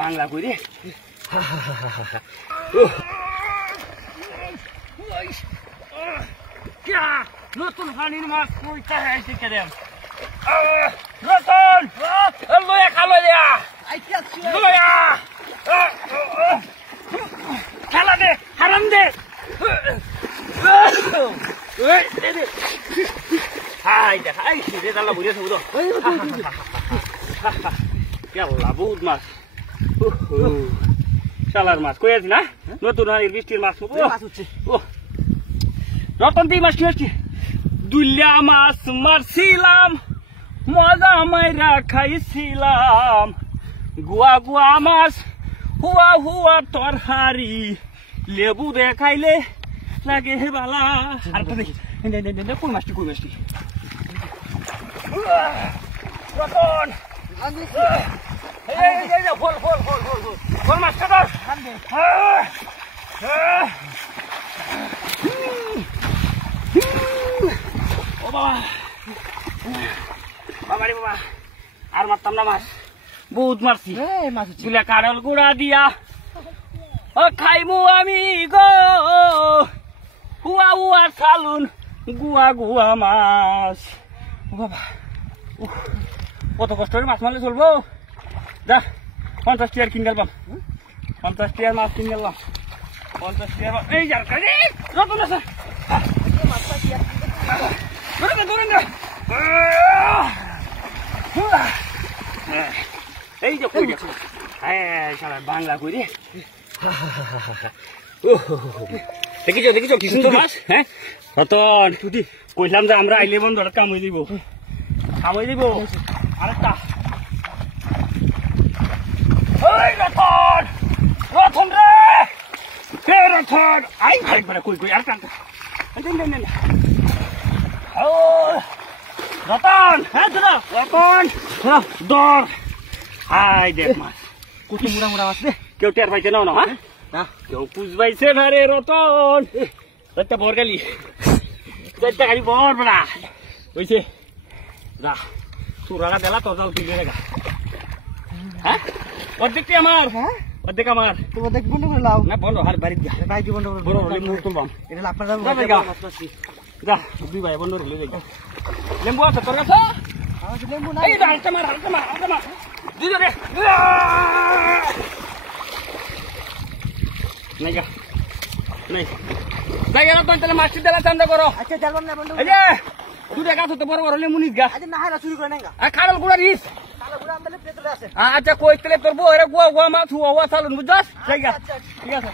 বাংলা কই রে নতুন পানির মাছ কইটা হয়েছে কেন রতন লয়া খালো দেয়া লয়া খেলা দে হারাম দে হাই দে হাই রে দালা বুড়িয়া সবুদ কেলা বহুত মাছ শালার মাছ কই আছি না নতুন হানির বৃষ্টির মাছ ও রতন তুই মাছ কি হচ্ছে দুলিয়া মাছ মারছিলাম মজা মাইরা খাইছিলাম গুয়া গুয়া মাছ হুয়া হুয়া তরহারি লেবু দেখাইলে লাগে হে বালা আর তো দেখি কোন মাছটি রতন ফল মাছটা ধর ও বাবা বাবা রে বাবা আর মারতাম না মাছ বহুত মারছি বুলা কারল গুড়া দিয়া ও খাইমু আমি গো হুয়া হুয়া সালুন গুয়া গুয়া মাছ ও বাবা কত কষ্ট করে মাছ মারলে চলবো যা 50 টাকার কিনে গেলাম 50 টাকার মাছ কিনে গেলাম 50 টাকার এই যার কাজে রতন আছে এই যে কই দেখো হ্যাঁ সারা বাংলা কই রে দেখিছো কি সুন্দর মাছ হ্যাঁ রতন তুই কইলাম যে আমরা আইলে বন্ধ কামই দিব আরেকটা ওই রতন রে রতন আই আরেকবার কই আরেকটা ও রতন হ্যাঁ দাদা রতন দর হাই দেখ মাছ কত মুড়া মুড়া মাছ রে কেউ টের পাইছে না হ্যাঁ কেউ পুষবাইছে না রে রতন একটা বরগালি বর বড়া বুঝছে যা সুরারা দেলা তোর যাও তুলে রেখা হ্যাঁ অর্ধেকটি আমার অর্ধেক আমার তোমার দেখ বন্ধ করে লাও না বন্ধ হার বাড়ি যা ভাই কি বন্ধ করে বড় লেম্বু তুলবাম এটা আপনার যা দুই ভাই বন্ধ হলে যাই লেম্বু আছে তোর কাছে লেম্বু না এই হালকা মার দুই রে নাই গা নাই যাই গেল তো তাহলে মাছটি দেলা চান্দা করো আচ্ছা জানলাম না বন্ধ এই যে দুটা গাছ তো বড় বড় লেম্বু নিস গা আচ্ছা না হারা চুরি করে না আর খাড়াল গুড়া রিস তাহলে পুরো আমাদের পেটে আছে আচ্ছা কই তেলে তোর বউ এর গুয়া গুয়া মাছ হুয়া হুয়া চালুন বুঝছস ঠিক আছে